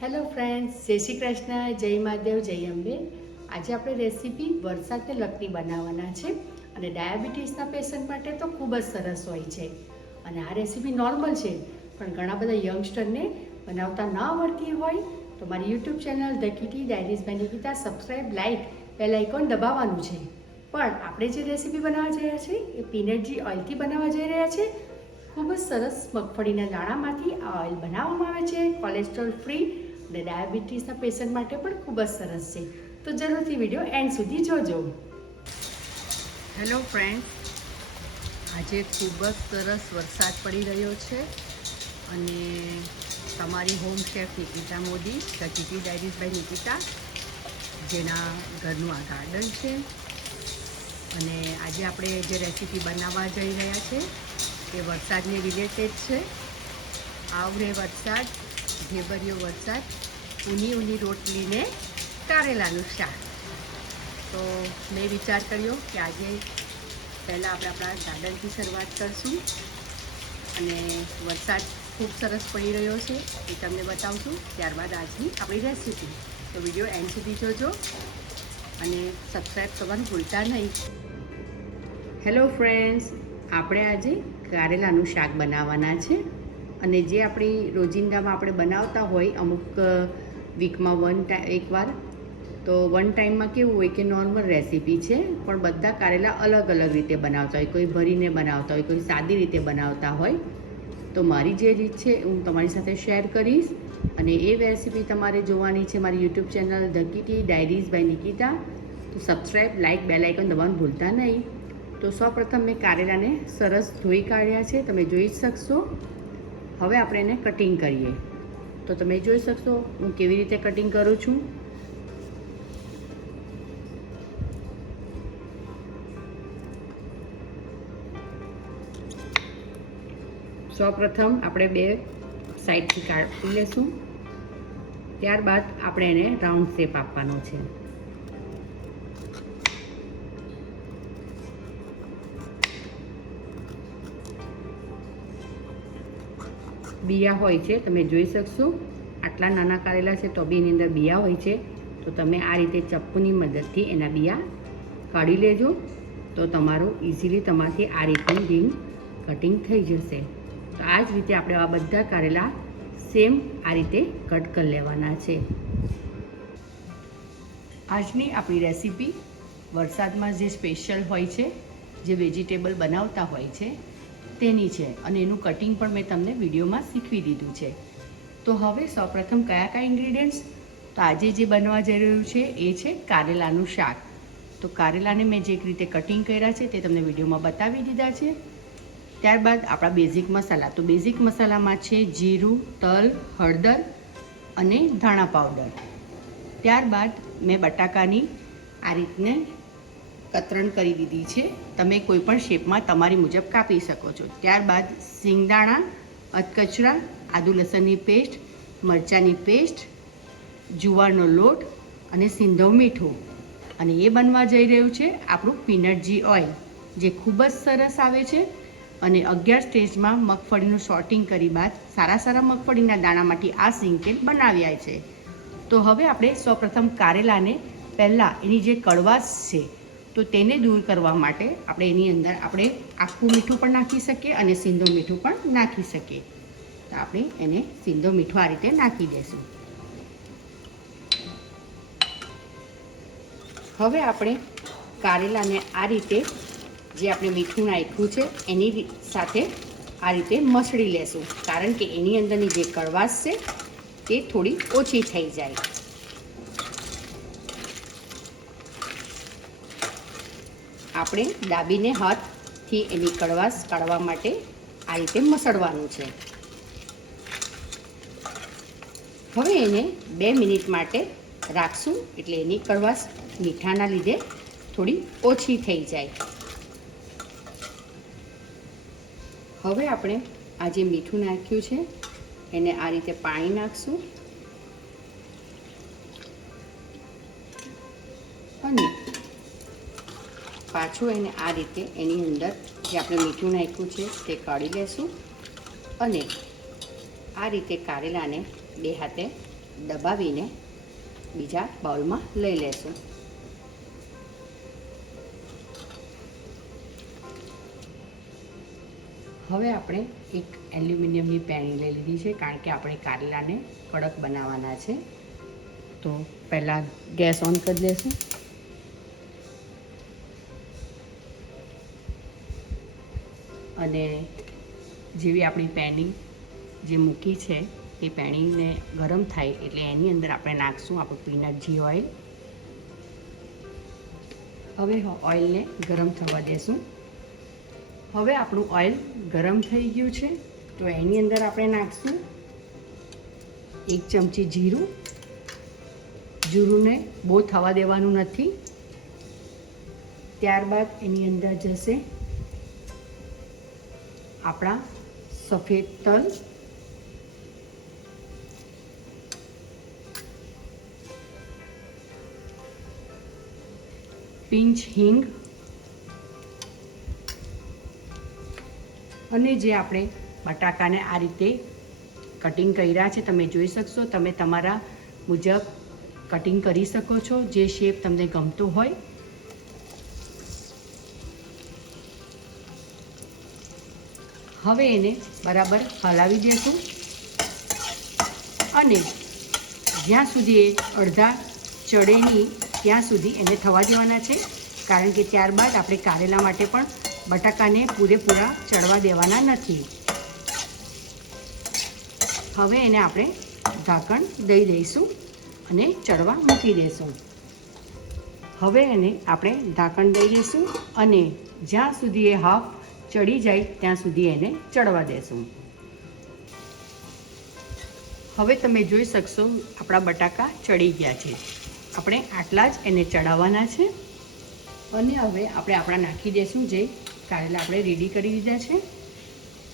Hello friends, જય શ્રી કૃષ્ણ, જય મહાદેવ, જય અંબે. આજે આપણે રેસીપી વરસાદને લગતી બનાવવાના છે અને ડાયાબિટીસના પેશન્ટ માટે તો ખૂબ જ સરસ હોય છે. અને આ રેસીપી નોર્મલ છે, પણ ઘણા બધા યંગસ્ટરને બનાવતા ન આવડતી હોય તો મારી YouTube channel the kitty diaries by Nikita subscribe, like, bell icon દબાવવાનું છે. પણ આપણે જે રેસીપી બનાવવા જઈ રહ્યા છીએ એ પીનટજી ઓઇલથી બનાવવા જઈ રહ્યા છે. ખૂબ જ સરસ મગફળીના દાણામાંથી આ ઓઇલ બનાવવામાં આવે છે, કોલેસ્ટ્રોલ ફ્રી અને ડાયાબિટીસના પેશન્ટ માટે પણ ખૂબ જ સરસ છે. તો જરૂરથી વિડીયો એન્ડ સુધી જોજો. હેલો ફ્રેન્ડ્સ, આજે ખૂબ જ સરસ વરસાદ પડી રહ્યો છે અને તમારી home chef Nikita Modi, the kitty diaries by Nikita, જેના ઘરનું આ ગાર્ડન છે. અને આજે આપણે જે રેસીપી બનાવવા જઈ રહ્યા છે એ વરસાદને રિલેટેડ છે. આવરે વરસાદ, ઢેબરિયો વરસાદ, ઊની ઊની રોટલીને કારેલાનું શાક. તો મેં વિચાર કર્યો કે આજે પહેલાં આપણે આપણા ગાર્ડનથી શરૂઆત કરશું અને વરસાદ ખૂબ સરસ પડી રહ્યો છે એ તમને બતાવશું. ત્યારબાદ આજની આપણી રેસીપી. તો વિડીયો એન્ડ સુધી જોજો અને સબસ્ક્રાઈબ કરવાનું ભૂલતા નહીં. હેલો ફ્રેન્ડ્સ, આપણે આજે કારેલાનું શાક બનાવવાના છે અને જે આપણી રોજિંદામાં આપણે બનાવતા હોય અમુક વીકમાં એકવાર, તો વન ટાઈમમાં કેવું હોય કે નોર્મલ રેસીપી છે, પણ બધા કારેલા અલગ અલગ રીતે બનાવતા હોય. કોઈ ભરીને બનાવતા હોય, કોઈ સાદી રીતે બનાવતા હોય. તો મારી જે રીત છે હું તમારી સાથે શેર કરીશ અને એ રેસીપી તમારે જોવાની છે મારી YouTube channel the kitty diaries by Nikita. તો સબસ્ક્રાઈબ, લાઇક, બેલ આઇકન દબાવવાનું ભૂલતા નહીં. તો સૌપ્રથમ મેં કારેલાને સરસ ધોઈ કાઢ્યા છે, તમે જોઈ શકશો. હવે આપણે એને કટિંગ કરીએ. તો તમે જોઈ શકશો હું કેવી રીતે કટિંગ કરું છું. સૌપ્રથમ આપણે બે સાઈડથી કાઢી લેશું, ત્યારબાદ આપણે એને રાઉન્ડ શેપ આપવાનો છે. બિયા હોય છે, તમે જોઈ શકશો. આટલા નાના કારેલા છે તો બી એની અંદર બિયા હોય છે. તો તમે આ રીતે ચપ્પુની મદદથી એના બિયા કાઢી લેજો, તો તમારું ઇઝીલી તમારાથી આ રીતની રીંગ કટિંગ થઈ જશે. તો આ જ રીતે આપણે આ બધા કારેલા સેમ આ રીતે કટ કરી લેવાના છે. આજની આપણી રેસીપી વરસાદમાં જે સ્પેશિયલ હોય છે, જે વેજીટેબલ બનાવતા હોય છે તેની છે અને એનું કટિંગ પણ મેં તમને વિડીયોમાં શીખવી દીધું છે. તો હવે સૌપ્રથમ કયા કયા ઇન્ગ્રીડિયન્ટ્સ. તો આજે જે બનવા જઈ રહ્યું છે એ છે કારેલાનું શાક. તો કારેલાને મેં જે રીતે કટિંગ કર્યા છે તે તમને વિડીયોમાં બતાવી દીધા છે. ત્યારબાદ આપણા બેઝિક મસાલા. તો બેઝિક મસાલામાં છે જીરું, તલ, હળદર અને ધાણા પાવડર. ત્યારબાદ મેં બટાકાની આ રીતને કતરણ કરી દીધી છે. તમે કોઈ પણ શેપમાં તમારી મુજબ કાપી શકો છો. ત્યારબાદ સિંગદાણા, અધકચરા, આદુ લસણની પેસ્ટ, મરચાંની પેસ્ટ, જુવારનો લોટ અને સિંધવ મીઠું. અને એ બનવા જઈ રહ્યું છે આપણું પીનટજી ઓઇલ, જે ખૂબ જ સરસ આવે છે. અને 11 સ્ટેજમાં મગફળીનું શોર્ટિંગ કરી બાદ સારા મગફળીના દાણામાંથી આ સિંગ તેલ બનાવ્યા છે. તો હવે આપણે સૌપ્રથમ કારેલાને પહેલાં એની જે કડવાશ છે તો તેને દૂર કરવા માટે આપણે એની અંદર આપણે આખું મીઠું પણ નાખી શકીએ અને સિંધવ મીઠું પણ નાખી શકીએ. તો આપણે એને સિંધવ મીઠું આ રીતે નાખી દઈશું. હવે આપણે કારેલાને આ રીતે જે આપણે મીઠું નાખ્યું છે એની સાથે આ રીતે મસળી લેશું, કારણ કે એની અંદરની જે કડવાશ છે તે થોડી ઓછી થઈ જાય. આપણે દાબીને હાથથી એની કડવાશ કાઢવા માટે આ રીતે મસળવાનું છે. હવે એને 2 મિનિટ માટે રાખશું, એટલે એની કડવાશ મીઠાના લીધે થોડી ઓછી થઈ જાય. હવે આપણે આ જે મીઠું નાખ્યું છે એને આ રીતે પાણી નાખશું અને પાછું એને આ રીતે એની અંદર જે આપણે મીઠું નાખ્યું છે તે કાઢી લેશું અને આ રીતે કારેલાને બે હાથે દબાવીને બીજા બાઉલમાં લઈ લેશું. હવે આપણે એક એલ્યુમિનિયમની પેણી લઈ લીધી છે, કારણ કે આપણે કારેલાને કડક બનાવવાના છે. તો પહેલાં ગેસ ઓન કરી દઈશું. અને જેવી આપણી પેણી જે મૂકી છે એ પેણીને ગરમ થાય એટલે એની અંદર આપણે નાખશું આપણું પીનટ ઘી ઓઇલ. હવે ઓઇલને ગરમ થવા દેશું. હવે આપણું ઓઇલ ગરમ થઈ ગયું છે, તો એની અંદર આપણે નાખશું 1 ચમચી જીરું. જીરુંને બહુ થવા દેવાનું નથી. ત્યારબાદ એની અંદર જશે આપણા સફેદ તલ, પિંચ હિંગ, અને જે આપણે બટાકાને આ રીતે કટિંગ કર્યા છે તમે જોઈ શકશો. તમે તમારા મુજબ કટિંગ કરી શકો છો, જે શેપ તમને ગમતો હોય. હવે એને બરાબર હલાવી દેશું અને જ્યાં સુધી એ અડધા ચડે નહીં ત્યાં સુધી એને થવા દેવાના છે, કારણ કે ત્યારબાદ આપણે કારેલા માટે પણ બટાકાને પૂરેપૂરા ચડવા દેવાના નથી. હવે એને આપણે ઢાંકણ દઈ દઈશું અને ચડવા મૂકી દઈશું. હવે એને આપણે ઢાંકણ દઈ દઈશું અને જ્યાં સુધી એ હાફ ચડી જાય ત્યાં સુધી એને ચડવા દેશું. હવે તમે જોઈ શકશો આપણા બટાકા ચડી ગયા છે. આપણે આટલા જ એને ચડાવવાના છે. અને હવે આપણે આપણા નાખી દઈશું જે કારેલા આપણે રેડી કરી દીધા છે,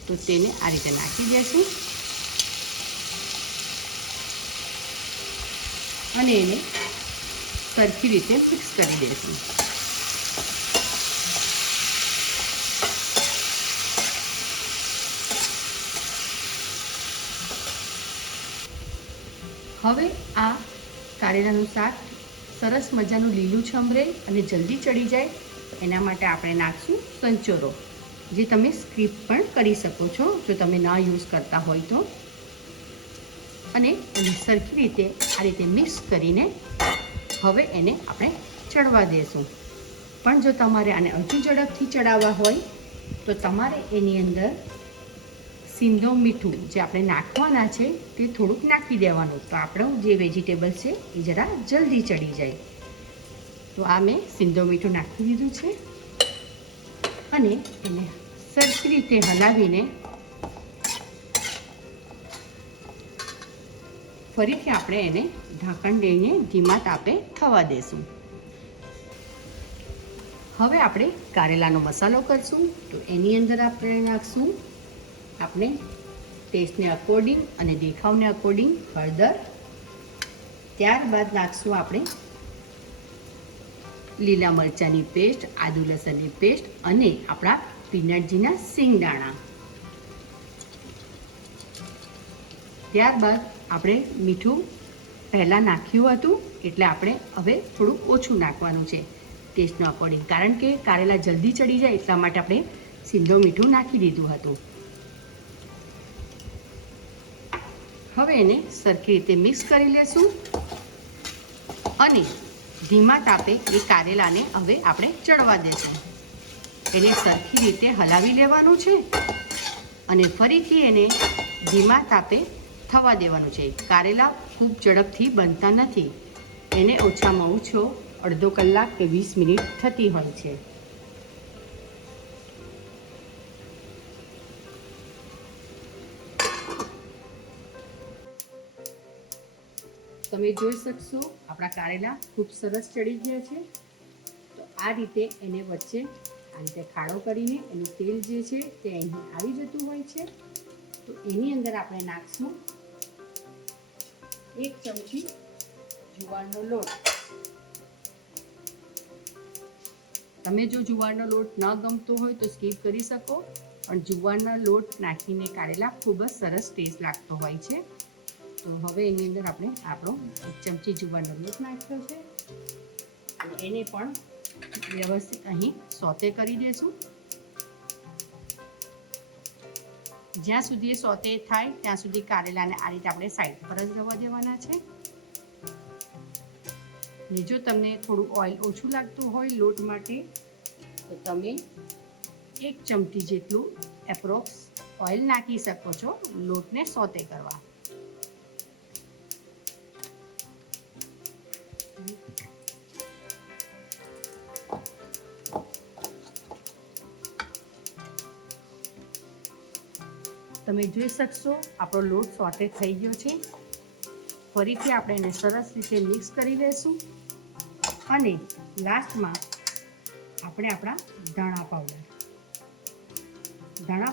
તો તેને આ રીતે નાખી દઈશું અને એને સરખી રીતે મિક્સ કરી દઈશું. હવે આ કારેલાનું શાક સરસ મજાનું લીલુંછમ રહે અને જલ્દી ચડી જાય એના માટે આપણે નાખશું સંચોરો, જે તમે સ્કીપ પણ કરી શકો છો જો તમે ના યુઝ કરતા હોય તો. અને એને સરખી રીતે આ રીતે મિક્સ કરીને હવે એને આપણે ચડવા દઈશું. પણ જો તમારે આને હજુ ઝડપથી ચડાવવા હોય તો તમારે એની અંદર સિંધો મીઠું જે આપણે નાખવાના છે તે થોડુંક નાખી દેવાનું, તો આપણું જે વેજીટેબલ છે એ જરા જલ્દી ચડી જાય. તો આ મેં સિંધો મીઠું નાખી દીધું છે અને એને સરખી રીતે હલાવીને ફરીથી આપણે એને ઢાંકણ દઈને ધીમા તાપે થવા દેશું. હવે આપણે કારેલાનો મસાલો કરશું. તો એની અંદર આપણે નાખશું આપણે ટેસ્ટને અકોર્ડિંગ અને દેખાવને અકોર્ડિંગ હળદર. ત્યારબાદ નાખશું આપણે લીલા મરચાંની પેસ્ટ, આદુ લસણની પેસ્ટ અને આપણા પીનટજીના સિંગદાણા. ત્યારબાદ આપણે મીઠું પહેલાં નાખ્યું હતું એટલે આપણે હવે થોડું ઓછું નાખવાનું છે ટેસ્ટનો અકોર્ડિંગ, કારણ કે કારેલા જલ્દી ચડી જાય એટલા માટે આપણે સિંધો મીઠું નાખી દીધું હતું. હવે એને સરખી રીતે મિક્સ કરી લેશું અને ધીમા તાપે એ કારેલાને હવે આપણે ચડવા દેશું. એને સરખી રીતે હલાવી લેવાનું છે અને ફરીથી એને ધીમા તાપે થવા દેવાનું છે. કારેલા ખૂબ ઝડપથી બનતા નથી, એને ઓછામાં ઓછો અડધો કલાક કે 20 મિનિટ થતી હોય છે. તમે જોઈ શકશો આપણા કારેલા ખૂબ સરસ ચડી ગયા છે. તો આ રીતે એને વચ્ચે આ રીતે ખાડો કરીને એનું તેલ જે છે તે અહીં આવી જતું હોય છે. તો એની અંદર આપણે નાખશું 1 ચમચી જુવારનો લોટ. તમે જો જુવારનો લોટ ન ગમતો હોય તો સ્કીપ કરી શકો, પણ જુવારના લોટ નાખીને કારેલા ખૂબ જ સરસ ટેસ્ટ લાગતો હોય છે. તો હવે એની અંદર આપણે આપણો 1 ચમચી જુવારનો લોટ નાખ્યો છે અને એને પણ વ્યવસ્થિત અહીં સોતે કરી દઈશું. જ્યાં સુધી સોતે થાય ત્યાં સુધી કારેલાને આ રીતે આપણે સાઈડ પર જ રહેવા દેવાના છે. ને જો તમને થોડું ઓઇલ ઓછું લાગતું હોય લોટ માટે તો તમે 1 ચમચી જેટલું એપ્રોક્સ ઓઇલ નાખી શકો છો લોટને સોતે કરવા. તમે જોઈ શકશો આપણો લોટ સોટે થઈ ગયો છે. ફરીથી આપણે એને સરસ રીતે મિક્સ કરી લઈશું અને લાસ્ટમાં આપણે આપણા ધાણા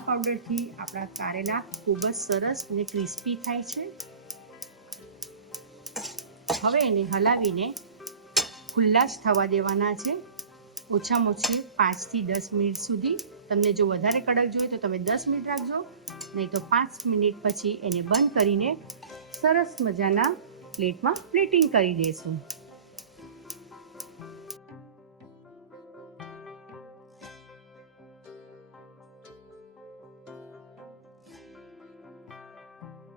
પાવડરથી આપણા કારેલા ખૂબ જ સરસ અને ક્રિસ્પી થાય છે. હવે એને હલાવીને ખુલ્લા જ થવા દેવાના છે ઓછામાં ઓછી 5 થી 10 મિનિટ સુધી. તમને જો વધારે કડક જોઈએ તો તમે 10 મિનિટ રાખજો, નહીં તો 5 મિનિટ પછી એને બંધ કરીને સરસ મજાના પ્લેટમાં પ્લેટિંગ કરી દઈશું.